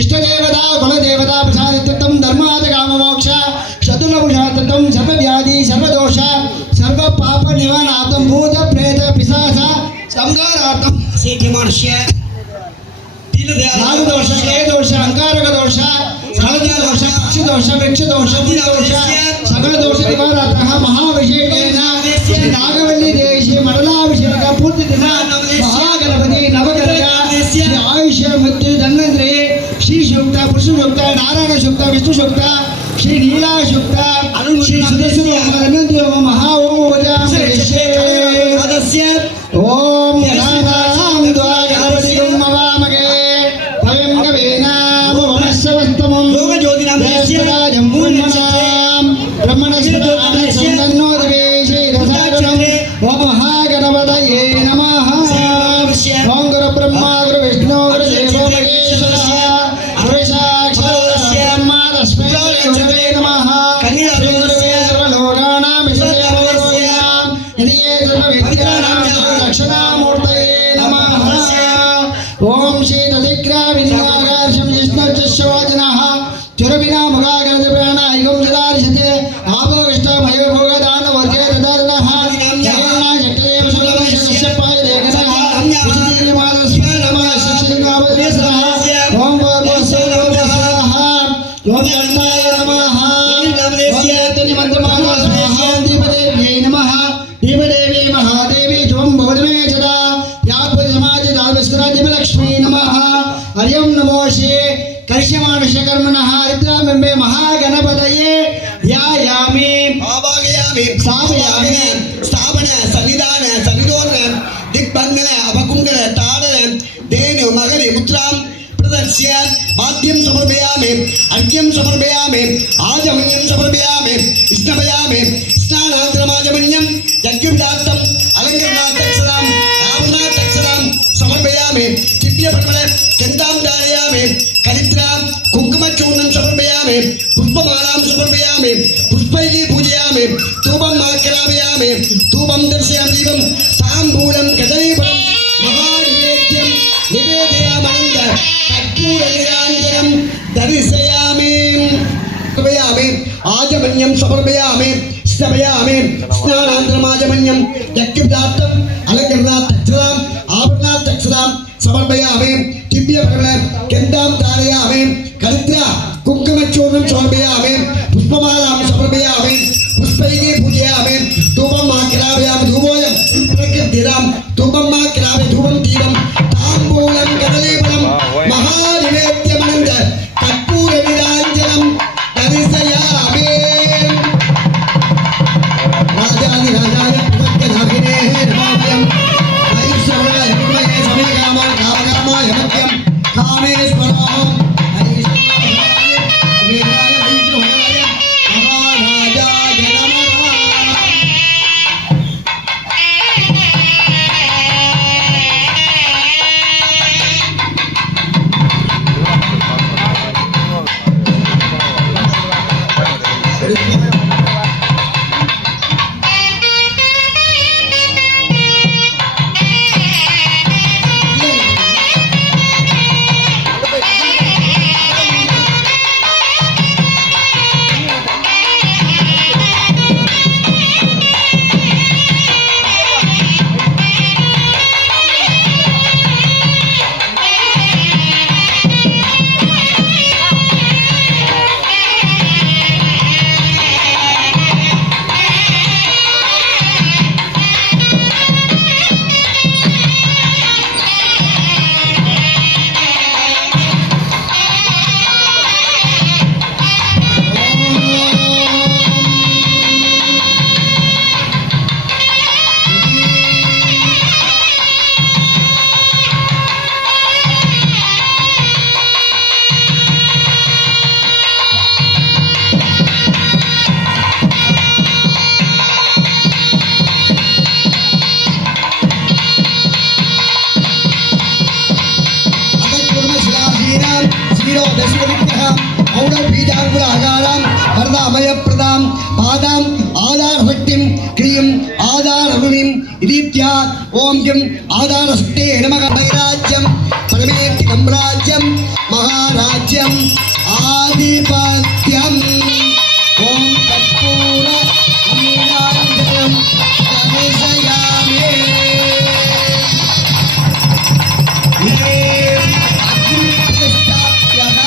इष्टदेवता कुलदेवता प्रसादितत्वं धर्मार्थ काम मोक्ष शत्रुनपुषातत्वं सर्वव्याधि सर्वदोष सर्वपाप निवारणार्थं भूत प्रेत पिशाच संहारार्थं सेठिमानुष्य नागदोष श्रेयदोष अंकारकदोष साधनदोष पक्षदोष वृक्षदोष बुद्धदोष सकलदोष निवारणार्थं महाभिषेकेन श्री नागवल्ली देवी श्री मंडलाभिषेक पूर्ति दिन महागणपति नवग्रह श्री आयुष मृत्यु धन्वंतरि श्री सूक्त पुरुष सूक्त नारायण सूक्त विष्णु सूक्त श्री नीला सूक्त श्री सुदर्शन धन्वंतरि महा ओम ओम नारायण द्वागणपति नमामगे भयं गवेना वमस्सवस्तमं लोकज्योतिनां देवराजं पूर्णनाम ब्रह्मणस्पतये संगन्नोदगे श्री रसागणं ओम महागणपतये नमः ओम गुरु ब्रह्मा गुरु विष्णु गुरु देवो महेश्वरः गुरु साक्षात् ब्रह्मा तस्मै गुरवे नमः सर्वलोकानां विश्वदेवोनां निधये सर्वविद्यानां दक्षिणामूर्तये नमः ओम श्री तदिग्रह विद्यागार्षं जिष्णुर्चश्वाजनः चुरविना मुखागरजप्राण ऐगं जदारिषते आभोष्ट मयोभोगदान वर्गे तदारणः जगन्ना जट्टदेव शक्तिस्य पाय लेखनः विशुद्धिमानस्मै नमः शिक्षिकावदेशः ओम भगवत्सोमः ओम गन्धाय नमः ओम यत्नि मंत्रमाला स्वाहा दीपदेव्यै नमः दीपदेवी महादेवी त्वं भोजने सदा यापद समाज दावस्करादिलक्ष्मी नमः हरिओं नमो श्री कर्ष्यमानुष्यकर्मणः हरिद्राम्बे महागणपतये ध्यायामि आवाहयामि स्थापयामि स्थापन सन्निधान सन्निधोन दिग्बन्धन अवकुंडल ताडन धेनु मगरि मुद्रां प्रदर्श्य माध्यं समर्पयामि अर्घ्यं समर्पयामि आजमन्यं समर्पयामि स्नापयामि स्नानान्तरमाजमन्यं यज्ञविदात्तम् अलङ्करणार्थक्षदाम् आभरणार्थक्षदाम् समर्पयामि दिव्यपरिमल चन्दां धारयामि कलित्रां कुङ्कुमचूर्णं समर्पयामि पुष्पमालां समर्पयामि पुष्पैः पूजयामि धूपम् आकरापयामि धूपं दर्शयामि दीपं ताम्बूलं कदलीफलं महानिवेद्यं निवेदयामनन्द कर्पूरनिराञ्जनं दर्शयामि समर्पयामि आजमन्यं समर्पयामि स्नापयामि स्नानान्तरमाजमन्यं यज्ञविदात्तम् अलङ्करणार्थक्षदाम् आभरणार्थक्षदाम् समर्पयामि दिव्यपरिमल गन्धां धारयामि कलित्रा कुङ्कुमचूर्णं समर्पयामि पुष्पमालां समर्पयामि पुष्पैः पूजयामि धूपम् आकरापयामि धूपोऽयं प्रकृतिरां धूपम् आकरापि धूपं दीपं ताम्बूलं कदलीफलं महानिवेद्यमनन्द कर्पूरनिराञ्जनं दर्शयामि राजाधिराजाय प्रसक्तधाकिनेः नमाभ्यं ऐश्वर्याय हिमये समेकामाय कामकामाय मध्यं कामेश्वराय वेदाय वैष्णवाय महाराजाय नमः इदीप्त्या ओम किम आधारशक्ते नमः वैराज्यम परमेत्तिकं राज्यम महाराज्यम आधिपत्यम ओम कर्पूर नीलांजनम दर्शयामि ये अग्निप्रतिष्ठाप्यः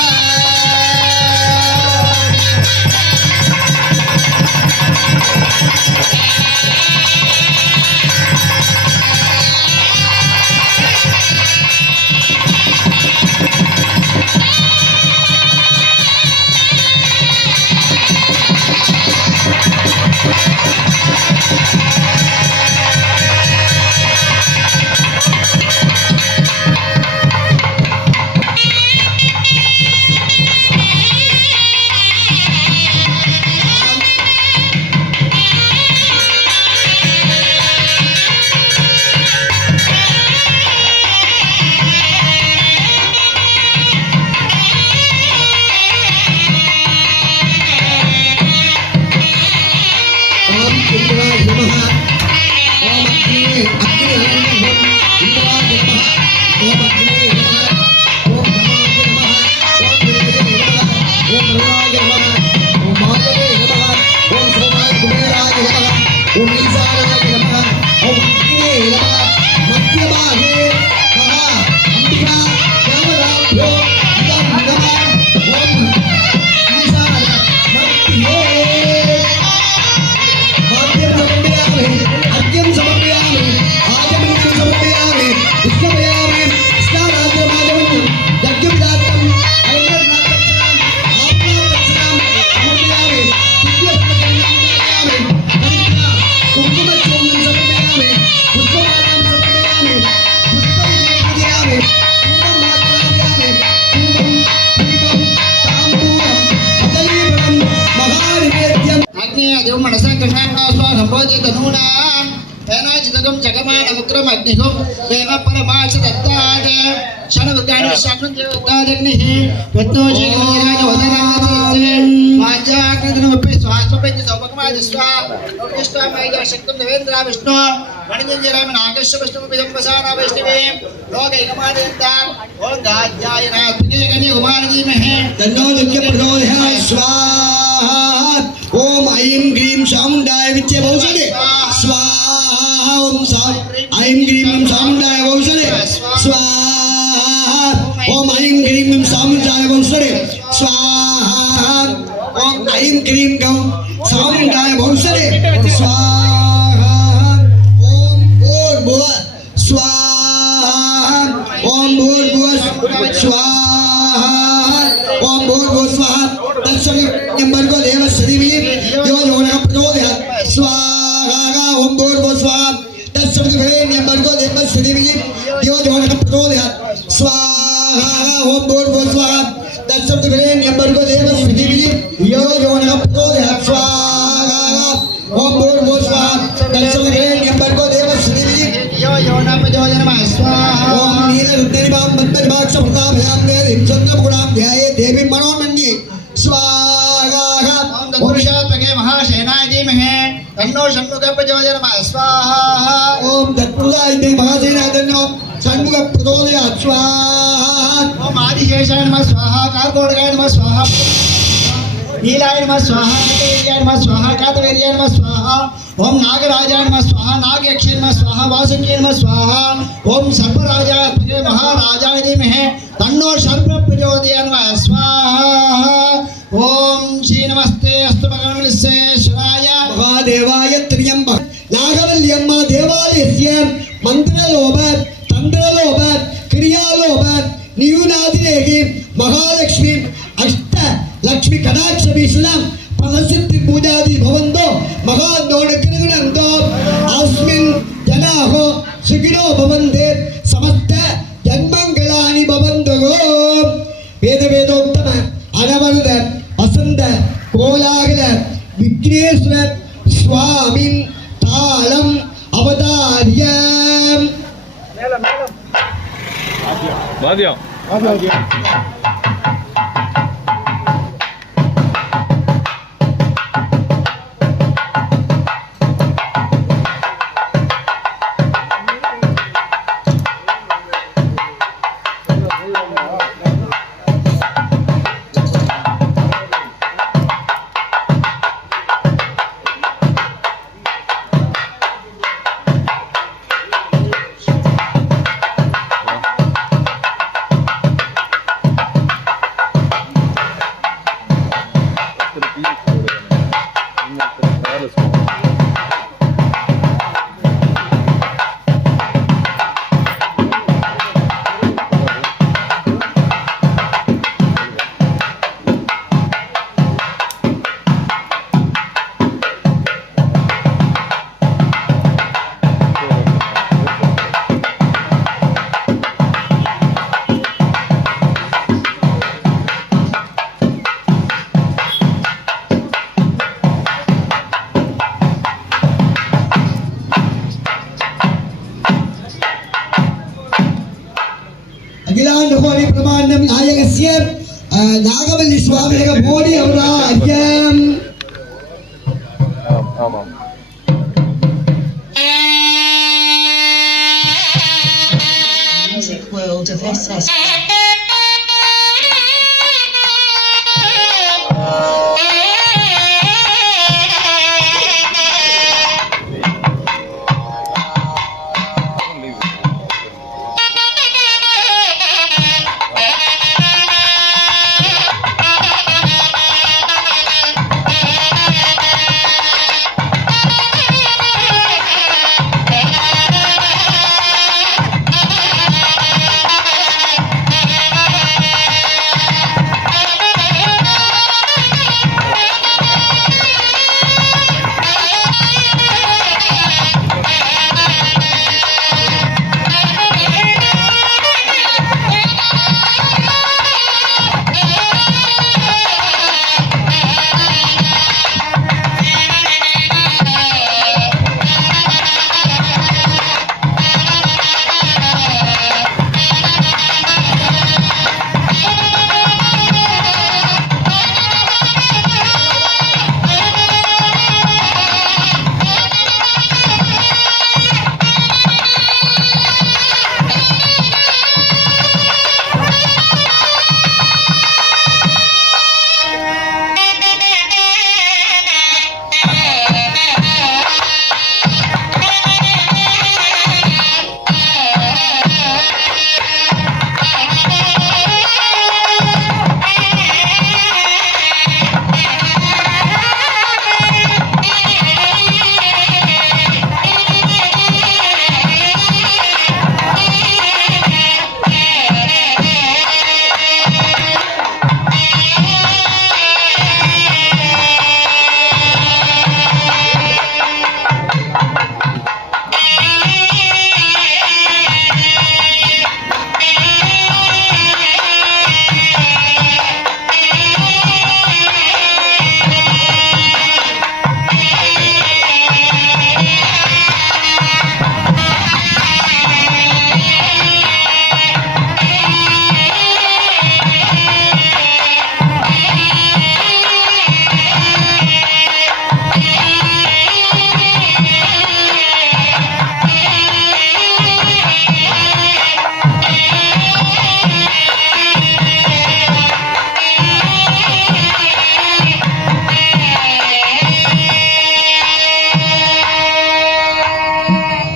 ओम ऐं ग्रीं चामुण्डाय विद्ये बहुषणे स्वाहा ओम ऐं ग्रीं चामुण्डाय बहुषणे स्वाहा ओम ऐं ग्रीं चामुण्डाय बहुषणे स्वाहा ओम ऐं ग्रीं चामुण्डाय बहुषणे स्वाहा ओम भूर्भुवः स्वाहा ओम भूर्भुवः स्वाहा ओम भूर्भुवः स्वाहा तत्सवितुर्वरेण्यं देवस्य धीमहि यो यो नः प्रचोदयात् स्वाहा ओम भूर्भुवः स्वाहा तत्सवितुर्वरेण्यं देवस्य धीमहि यो यो नः प्रचोदयात् स्वाहा ओम भूर्भुवः स्वाहा तत्सवितुर्वरेण्यं देवस्य धीमहि यो यो नः प्रचोदयात् स्वाहा ओम भूर्भुवः स्वाहा तत्सवितुर्वरेण्यं देवस्य धीमहि यो यो नः प्रचोदयात् स्वाहा ओम नीलरुद्रनिभां पद्मनिभाक्षप्रताभयां देवीं चन्द्रमुकुटां ध्याये देवीं मनोन्मन्ये स्वाहा पुरुषात्मके महासेनाय धीमहि तन्नो षण्मुखः प्रचोदयात् स्वाहा ओम तत्पुरुषाय महासेनाय तन्नो षण्मुखः प्रचोदयात् स्वाहा ओम आदिशेषाय नमः स्वाहा कार्कोटकाय नमः स्वाहा नीलाय नमः स्वाहा केतयाय नमः स्वाहा कातवेर्याय नमः स्वाहा ओम नागराजाय नमः स्वाहा नागयक्षे नमः स्वाहा वासुकिये नमः स्वाहा ओम सर्पराजाय महाराजाय धीमहि तन्नो सर्प प्रचोदयात् स्वाहा ओम श्री नमस्ते अस्तु भगवान् विश्वेश्वराय महादेवाय त्र्यंबक नागवल्यम्म देवालयस्य मंत्रलोभ तंत्रलोभ क्रियालोभ नियुनादिदेहि महालक्ष्मी अष्ट लक्ष्मी कटाक्ष विष्णुनां प्रदर्शिति पूजादि भवन्तो महादोणकृगणन्तो अस्मिन् जनाः सुखिनो भवन्ते समस्त जन्मङ्गलानि भवन्तु वेद वेदोक्तम अनवरद वसंत कोलाहल विघ्नेश्वर स्वामी तालम अवतार्य अखिलांडकोटि प्रमाणं नायकस्य नागवल्ली स्वामिनः भोडि अवराज्यम् ஆமாம் Music World of SS.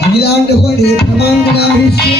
अखिलांडकोटि प्रमाणनाहिस्य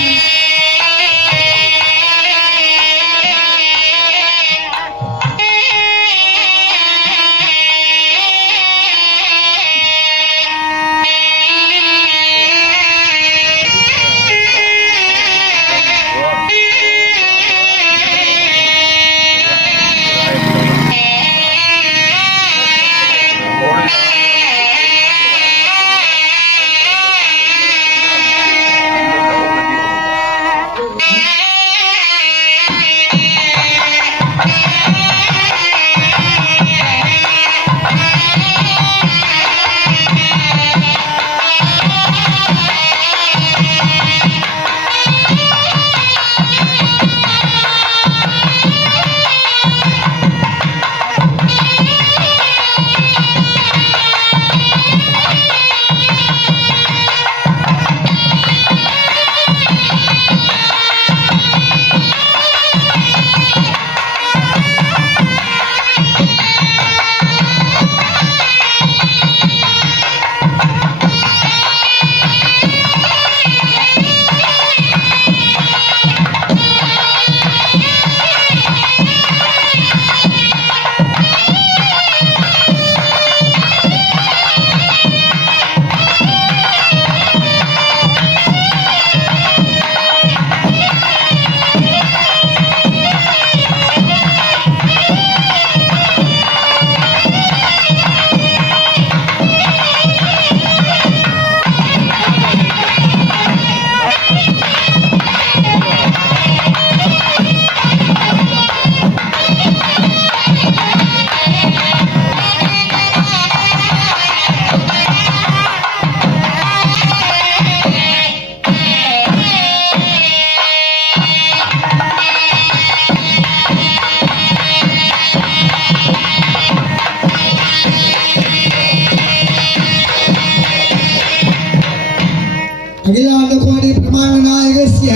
अखिलांडकोटि प्रमाणनायकस्य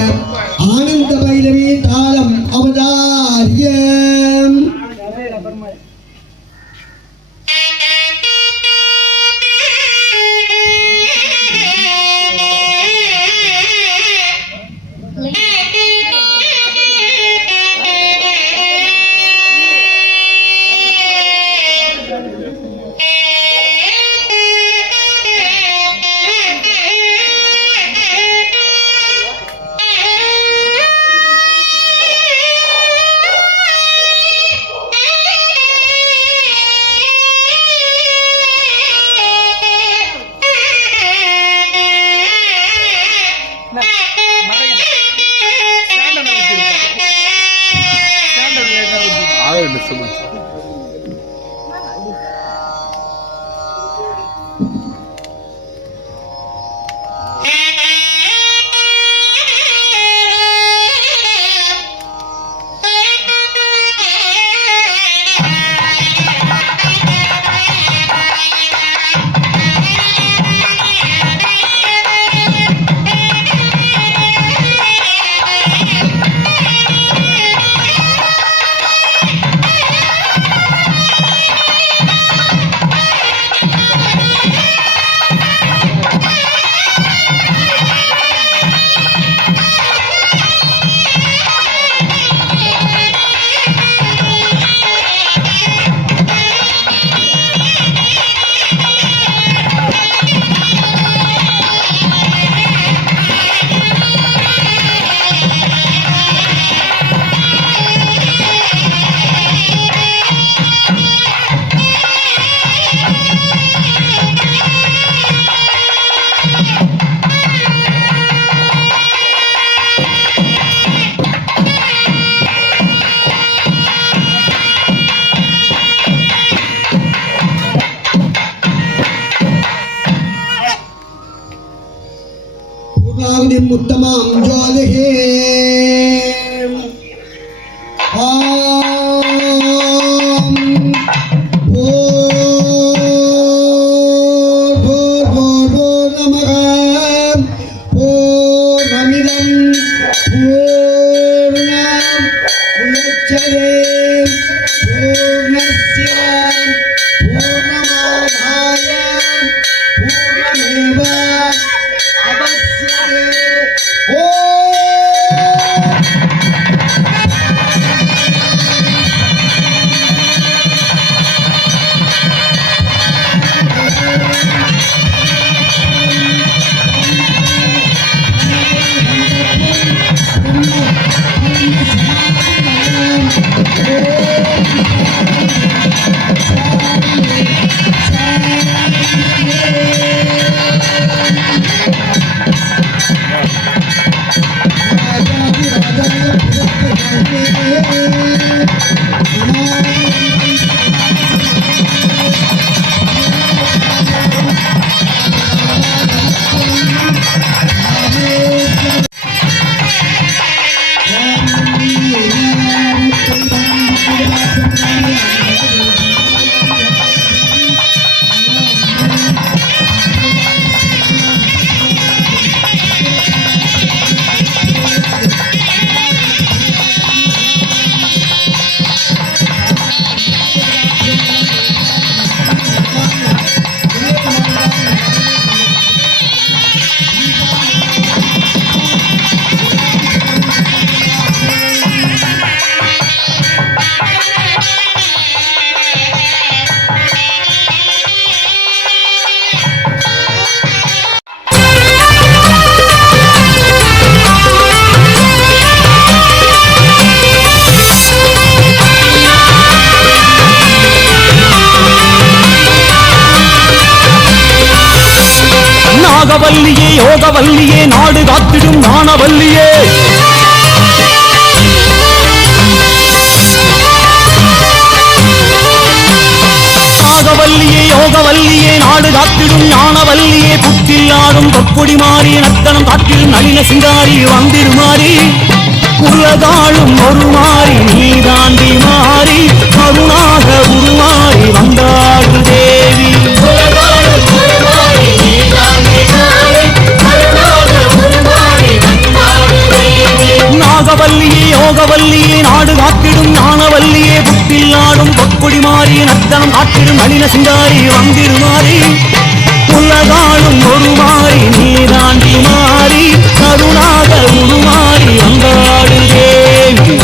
Anandabhairavi तालम् अवधार्यम् उत्तमं ज्वालहे நாகவல்லியே யோகவல்லியே நாடு காத்திடும் ஞானவல்லியே நாகவல்லியே யோகவல்லியே நாடு காத்திடும் ஞானவல்லியே புத்தில் ஆடும் பொற்கொடி மாறி நத்தனம் காட்டிடும் நளின சிங்காரி வந்திருமாறி உலகாளும் ஒரு மாறி நீ தாண்டி மாறி கருணாக உருமாறி வந்தாடு தேவி உலகாளும் ஒரு மாறி நீ தாண்டி மாறி கருணாக வந்திடுமாறி உலகாளும் ஒரு மாறி நீ தாண்டி மாறி கருணாக உருமாறி வந்தாடு தேவி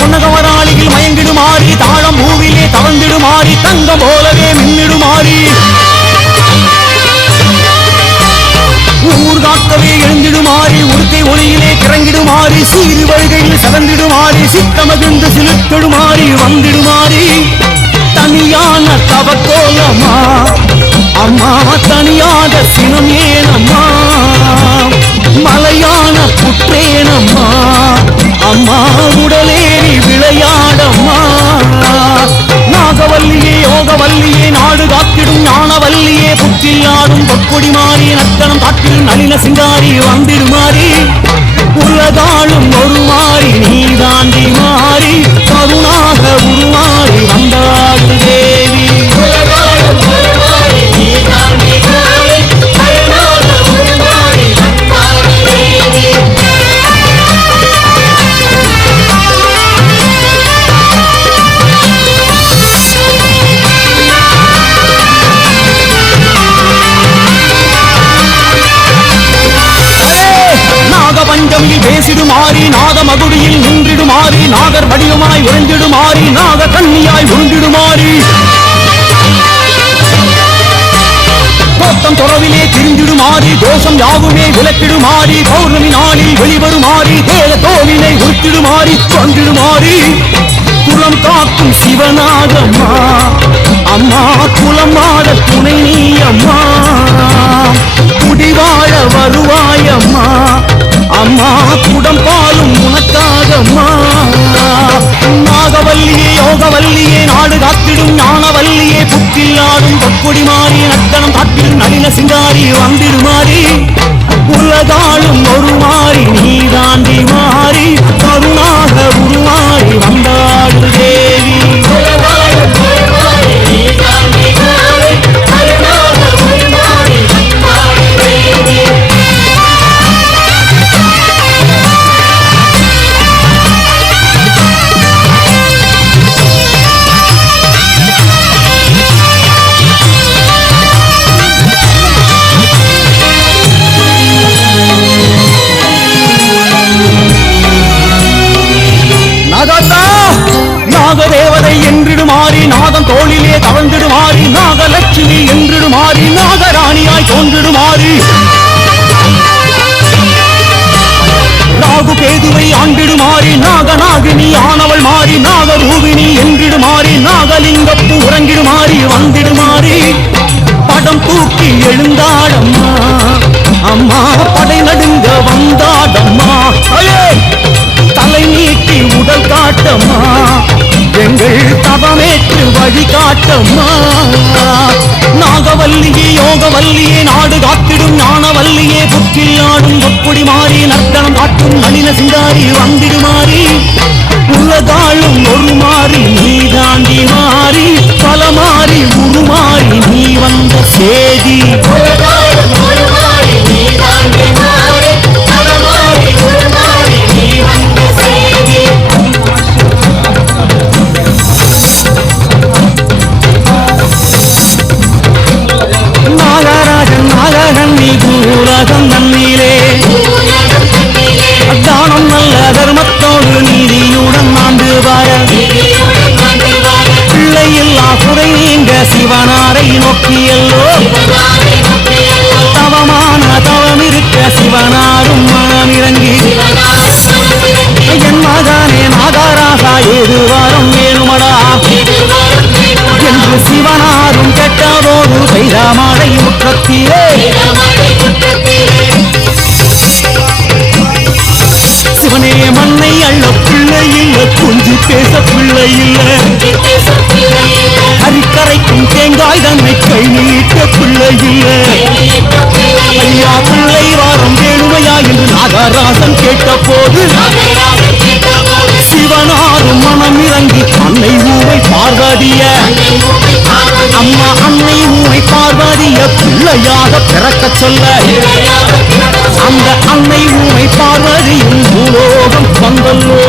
பொன்னகவராளியில் மயங்கிடுமாறி தாழம் பூவிலே தவந்திடுமாறி தங்கம் போலவே மின்னிடுமாறி ஊர் காக்கவே எழுந்திடுமாறி உடுக்கை ஒளியிலே கிறங்கிடுமாறி சீறு வழிகையில் சதந்திடுமாறி சித்தமகிழ்ந்து சிலுத்திடுமாறி வந்திடுமாறி தனியான தவக்கோலம்மா அம்மா தனியாத சினம் ஏனம்மா மலையான புற்றேனம்மா அம்மா உடலேறி விளையாடம்மா நாகவல்லியே யோகவல்லியே நாடு காத்திடும் ஞானவல்லியே புற்றில் ஆடும் பொற்கொடி மாறி நத்தனம் காட்டில் நளின சிங்காரி வந்திடுமாறி உலகாளும் ஒரு மாறி நீ தாண்டி மாறி கருணாக உருமாறி வந்தாடு தேவி பஞ்சமில் பேசிடுமாறி நாத மகுடியில் நின்றிடுமாறி நாகர் வடிவமாய் உறைந்திடுமாறி நாக கண்ணியாய் உருண்டிடுமாறி தோட்டம் துறவிலே திரிந்திடுமாறி தோஷம் யாவுமே விலக்கிடுமாறி பௌர்ணமி நாளில் வெளிவருமாறி தேக தோவினை உருத்திடுமாறி கொண்டிடுமாறி குலம் காக்கும் சிவனாகம்மா அம்மா குலம் ஆட துணை நீ அம்மா குடிவாழ வருவாயம்மா அம்மா குடம் பாலும் உனக்காகம்மா நாகவல்லியே யோகவல்லியே நாடு காத்திடும் ஞானவல்லியே புற்றில் ஆடும் பொற்கொடி மாறி நத்தனம் காட்டிடும் நளின சிங்காரி வந்திடுமாறி உலகாளும் ஒரு மாறி நீ தாண்டி மாறி கருணாக உருமாறி வந்தாடு தேவி நாகதேவதை என்றிடுமாறி நாதம் தோளிலே தவழ்ந்திடுமாறி நாகலட்சுமி என்றிடுமாறி நாகராணியாய் தோன்றிடுமாறி நாகு கேதுவை ஆண்டிடுமாறி நாகநாகினி ஆனவள் மாறி நாகரூபிணி என்றிடுமாறி நாகலிங்கப்பு உறங்கிடுமாறி வந்திடுமாறி படம் தூக்கி எழுந்தாடம்மா அம்மா படை நடுங்க வந்தாடம்மா தலை நீட்டி உடல் காட்டம்மா எங்கள் தவமேற்று வழி காட்டம்மா நாகவல்லியே யோகவல்லியே நாடு காத்திடும் ஞானவல்லியே புற்றில் ஆடும் பொற்கொடி மாறி நர்த்தனம் காட்டும் நளின சிங்காரி வந்திடுமாறி உலகாளும் ஒரு மாறி நீ தாண்டி மாறி பல மாறி உருமாறி நீ வந்த சேதி நாகராஜன் நாககண்ணி பூலகம் தன்னிலே தானம் நல்ல தர்மத்தோடு நீதியுடன் ஆண்டு வார பிள்ளையில்லா குறை நீங்க சிவனாரை நோக்கியல்லோ தவமான தவம் இருக்க சிவனாரும் மனமிறங்கி என் மகனே நாகராசா ஏது வாரம் வேணுமடா என்று சிவனாரும் கெட்டதோடு பெய்தாமழை முற்றத்திலே சிவனே மண்ணை அள்ள பிள்ளை இல்ல குஞ்சு பேச பிள்ளை இல்ல அரிக்கரைக்கும் தேங்காய் தன்னை கை நீட்ட பிள்ளை இல்ல ஐயா பிள்ளை வாரம் வேணுமையா என்று நாகராசன் கேட்ட போது சிவனாரும் மனம் இறங்கி அன்னை ஊமை பார்வதிய அம்மா அன்னை ஊமை பார்வதிய பிள்ளையாக பிறக்க சொல்ல அந்த அன்னை ஊமை பார்வதியும் பூலோகம் வந்தல்லோ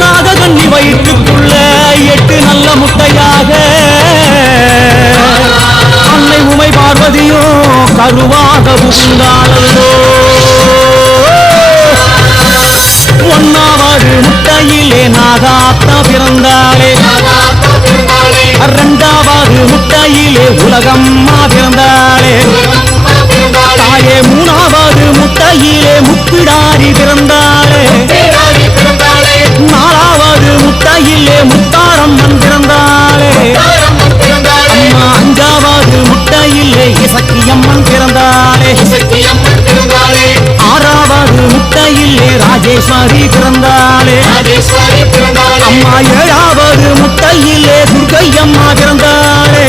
நாககன்னி வயிற்றுக்குள்ள 8 நல்ல முட்டையாக அன்னை உமை பார்வதியும் கருவாக உண்டாளல்லோ ஒன்னாவது முட்டையிலே நாகாத்தா பிறந்தாளே 2வது முட்டையிலே உலகம்மா பிறந்தாளே தாயே 3வது முட்டையிலே முப்பிடாரி பிறந்தாளே 4வது முட்டையிலே முத்தாரம்மன் பிறந்தாளே அம்மா 5வது முட்டையிலே இசக்கியம்மன் பிறந்தாளே 6வது முட்டையிலே ராஜேஸ்வரி பிறந்தாளே அம்மா 7வது முட்டையிலே துர்க்கையம்மா பிறந்தாளே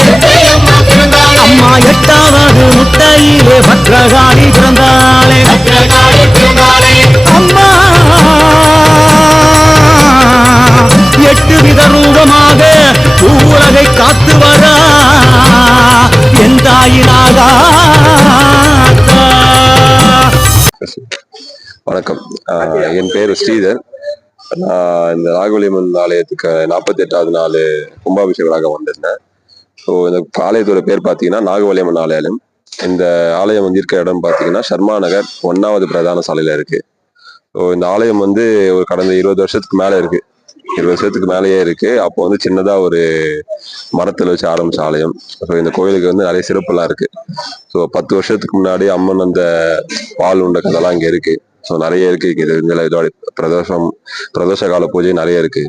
அம்மா 8வது முட்டையிலே பத்ரகாளி பிறந்தாளே அம்மா 8 வித ரூபமாக உலகை காத்து வரா என் தாயினாகா. வணக்கம். என் பேர் ஸ்ரீதர். நான் இந்த நாகவல்லியம்மன் ஆலயத்துக்கு 48வது நாள் கும்பாபிஷேகராக வந்திருந்தேன். ஸோ இந்த ஆலயத்தோட பேர் பார்த்தீங்கன்னா நாகவல்லியம்மன் ஆலயம். இந்த ஆலயம் வந்து இருக்கிற இடம் பார்த்தீங்கன்னா ஷர்மா நகர் 1வது பிரதான சாலையில் இருக்கு. ஸோ இந்த ஆலயம் வந்து ஒரு கடந்த 20 வருஷத்துக்கு மேலே இருக்கு. 20 வருஷத்துக்கு மேலேயே இருக்கு. அப்போ வந்து சின்னதாக ஒரு மரத்தில் வச்சு ஆரம்பிச்ச ஆலயம். ஸோ இந்த கோயிலுக்கு வந்து நிறைய சிறப்புலாம் இருக்கு. ஸோ 10 வருஷத்துக்கு முன்னாடி அம்மன் அந்த பால் உண்ட கதெல்லாம் இங்கே இருக்கு. ஸோ நிறைய இருக்கு. இதோட பிரதோஷ கால பூஜை நிறைய இருக்கு.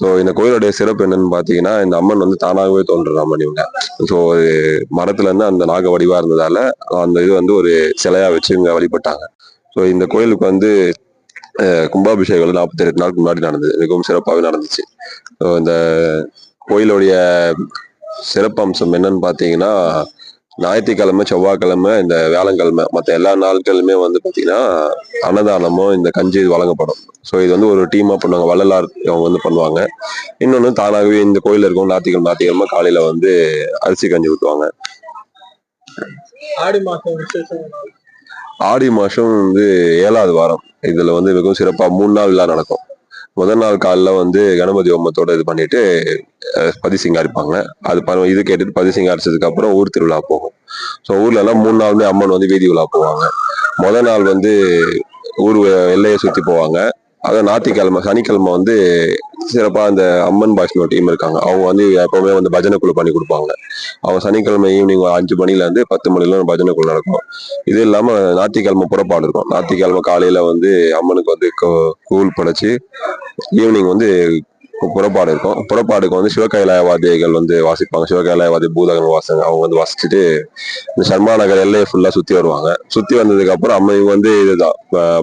ஸோ இந்த கோயிலுடைய சிறப்பு என்னன்னு பார்த்தீங்கன்னா, இந்த அம்மன் வந்து தானாகவே தோன்றுற அம்மன் இவங்க. ஸோ ஒரு மரத்துல இருந்து அந்த நாக வடிவா இருந்ததால அந்த இது வந்து ஒரு சிலையா வச்சு இவங்க வழிபட்டாங்க. ஸோ இந்த கோயிலுக்கு வந்து கும்பாபிஷேகம் 48 நாளுக்கு முன்னாடி நடந்தது. மிகவும் சிறப்பாகவே நடந்துச்சு. ஸோ இந்த கோயிலுடைய சிறப்பம்சம் என்னன்னு பார்த்தீங்கன்னா, ஞாயிற்றுக்கிழமை, செவ்வாய்க்கிழமை, இந்த வியாழக்கிழமை, மற்ற எல்லா நாட்களுமே வந்து பார்த்தீங்கன்னா அன்னதானமும் இந்த கஞ்சி வழங்கப்படும். ஸோ இது வந்து ஒரு டீமா பண்ணுவாங்க. வள்ளலார் அவங்க வந்து பண்ணுவாங்க. இன்னொன்று தானாகவே இந்த கோயிலில் இருக்கும் ஞாயிற்றுக்கிழமை காலையில வந்து அரிசி கஞ்சி ஊற்றுவாங்க. ஆடி மாசம் வந்து 7வது வாரம் இதுல வந்து மிகவும் சிறப்பா 3 நாள் விழா நடக்கும். முதல் நாள் காலைல வந்து கணபதி ஹோமத்தோட இது பண்ணிட்டு பதி சிங்காரிப்பாங்க. இது கேட்டுட்டு பதி சிங்காரிச்சதுக்கு அப்புறம் ஊர் திருவிழா போகும். ஸோ ஊர்ல எல்லாம் 3 நாளுமே அம்மன் வந்து வீதி விழா போவாங்க. முதல் நாள் வந்து ஊர் எல்லையை சுத்தி போவாங்க. அதான் ஞாயிற்றுக்கிழமை, சனிக்கிழமை வந்து சிறப்பா இந்த அம்மன் பாஷ்னோ டீம் இருக்காங்க. அவங்க வந்து எப்பவுமே வந்து பஜனை குழு பண்ணி கொடுப்பாங்க. அவங்க சனிக்கிழமை ஈவினிங் 5 மணில இருந்து 10 மணில பஜனை குழு நடக்கும். இது இல்லாம ஞாயிற்றுக்கிழமை புறப்பாடு இருக்கும். ஞாயிற்றுக்கிழமை காலையில வந்து அம்மனுக்கு வந்து கூழ் படைச்சு ஈவினிங் வந்து புறப்பாடு இருக்கும். புறப்பாடுக்கு வந்து சிவகைலாய வாத்தியங்கள் வந்து வாசிப்பாங்க. சிவகைலாய வாத்திய பூதகங்கள் வாசங்க அவங்க வந்து வாசிச்சுட்டு இந்த ஷர்மா நகர் எல்லையை ஃபுல்லா சுத்தி வருவாங்க. சுத்தி வந்ததுக்கு அப்புறம் அம்மா இவங்க வந்து இதுதான்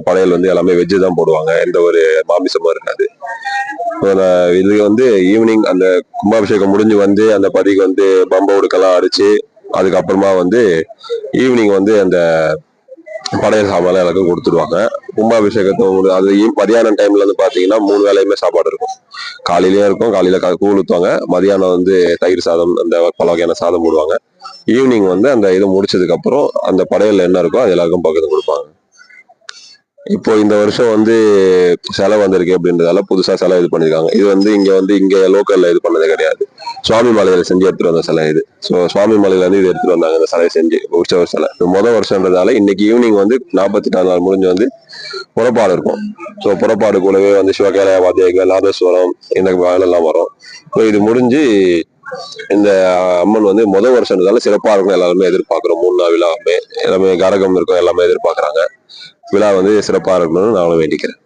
படையல் வந்து எல்லாமே வெஜ்ஜு தான் போடுவாங்க. எந்த ஒரு மாமிசமும் இருக்காது. இது வந்து ஈவினிங் அந்த கும்பாபிஷேகம் முடிஞ்சு வந்து அந்த பதிக்கு வந்து பம்ப உடுக்கெல்லாம் அடிச்சு அதுக்கப்புறமா வந்து ஈவினிங் வந்து அந்த படையல் சாப்பாடு எல்லாருக்கும் கொடுத்துடுவாங்க. கும்பாபிஷேகத்தை அது மதியானம் டைம்ல வந்து பாத்தீங்கன்னா 3 வேளையுமே சாப்பாடு இருக்கும். காலையிலயும் இருக்கும். காலையில கூழ் ஊற்றுவாங்க. மதியானம் வந்து தயிர் சாதம், அந்த பல வகையான சாதம் போடுவாங்க. ஈவினிங் வந்து அந்த இதை முடிச்சதுக்கு அப்புறம் அந்த படையல் என்ன இருக்கோ அது எல்லாருக்கும் பகிர்ந்து கொடுப்பாங்க. இப்போ இந்த வருஷம் வந்து செலவு வந்திருக்கு அப்படின்றதால புதுசா செலவு இது பண்ணிருக்காங்க. இது வந்து இங்க லோக்கல்ல இது பண்ணதே கிடையாது. சுவாமி மலையில செஞ்சு எடுத்துட்டு வந்த சிலை இது. ஸோ சுவாமி மலையில இருந்து இது எடுத்துட்டு வந்தாங்க. இந்த சிலையை செஞ்சு உற்சவ சிலை. முதல் வருஷம்ன்றதால இன்னைக்கு ஈவினிங் வந்து 48 நாள் முடிஞ்சு வந்து புறப்பாடு இருக்கும். ஸோ புறப்பாடு கூடவே வந்து சிவகைலாய வாத்தியங்கள், நாதஸ்வரம், இந்த எல்லாம் வரும். ஸோ இது முடிஞ்சு இந்த அம்மன் வந்து முதல் வருஷம்ன்றதால சிறப்பா இருக்கும். எல்லாருமே எதிர்பார்க்கிறோம். 3 நாள் விழாவுமே எல்லாமே கரகம் இருக்கும். எல்லாமே எதிர்பார்க்கறாங்க. விழா வந்து சிறப்பா இருக்கணும்னு நானும் வேண்டிக்கிறேன்.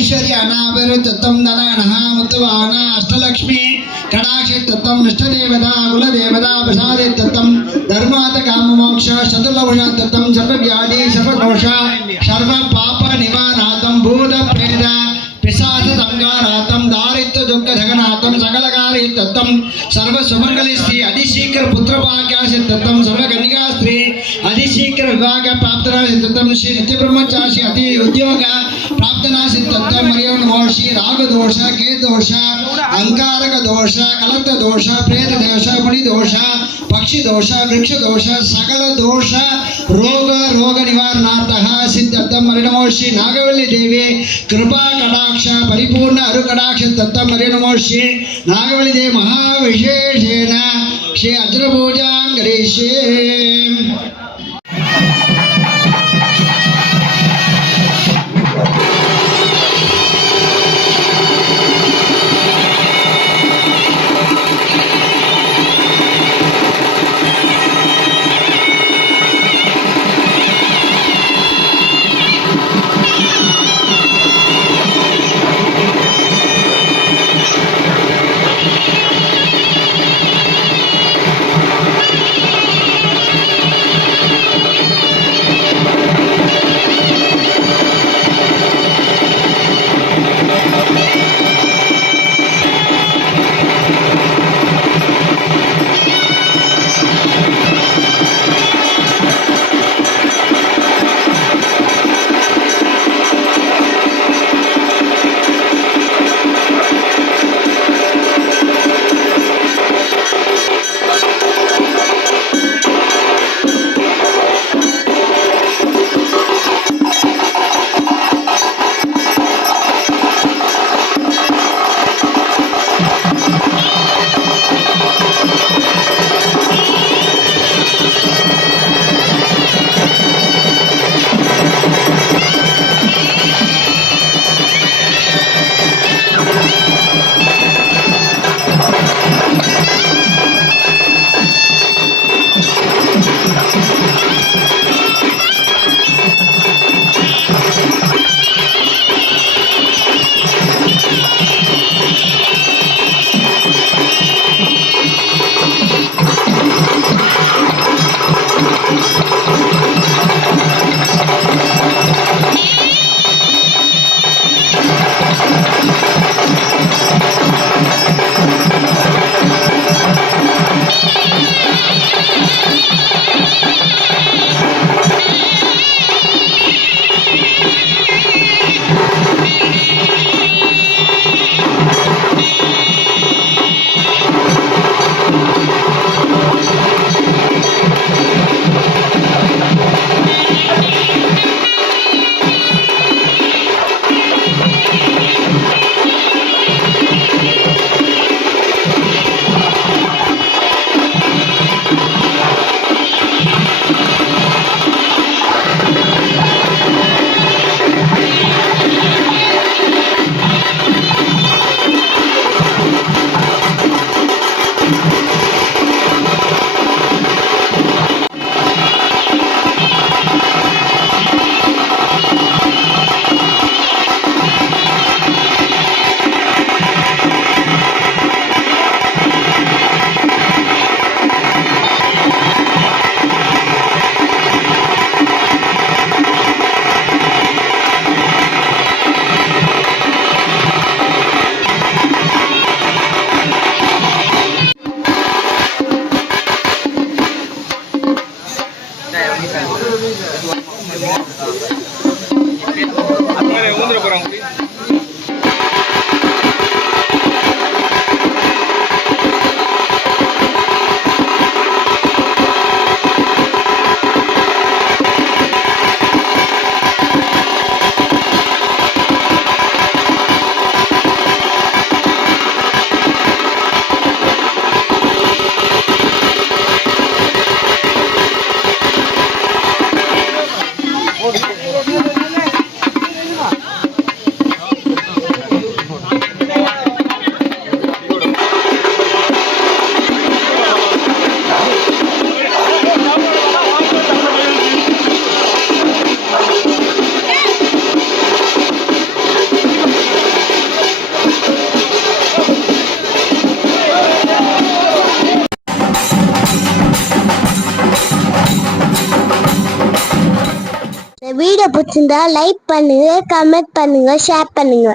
ಐಶ್ವರ್ಯ ಅನಾಭಿರುತ್ತಂ ಧನಗಣಃ ಮುತ್ತುವಾಹನ ಅಷ್ಟಲಕ್ಷ್ಮಿ ಕಟಾಕ್ಷಿತ್ತಂ ಇಷ್ಟದೇವತಾ ಕುಲದೇವತಾ ಪ್ರಸಾದಿತ್ತಂ ಧರ್ಮಾತ ಕಾಮ ಮೋಕ್ಷ ಚತುರ್ಲಭುಷಾತ್ತಂ ಸರ್ವವ್ಯಾಧಿ ಸರ್ವದೋಷ ಸರ್ವ ಪಾಪ ನಿವಾರಣಾರ್ಥಂ ಭೂತ ಪ್ರೇತ पिशाच संगारातम दारिद्र्य दुख धगनातम सकल कार्यतम सर्व सुमंगली स्त्री अतिशीघ्र पुत्र भाग्यासिद्धतम सर्व कन्या स्त्री अतिशीघ्र विवाह प्राप्तनासिद्धतम श्री नित्य ब्रह्मचारी अति उद्योग प्राप्तनासिद्धतम हरिओं नमो श्री राग दोष केतु दोष अंकारक दोष कलंक दोष प्रेत दोष मुनि दोष पक्षी दोष वृक्ष दोष सकल दोष रोग निवारणार्थः सिद्धतम हरि नमो श्री नागवल्ली देवी कृपा कटाक्ष परिपूर्ण अरुकटाक्ष तत्तम हरि नमो श्री नागवल्ली देवी महाविशेषेण श्री अज्रपूजां करिष्ये வீடியோ பிடிச்சிருந்தா லைக் பண்ணுங்க, கமெண்ட் பண்ணுங்க, ஷேர் பண்ணுங்க.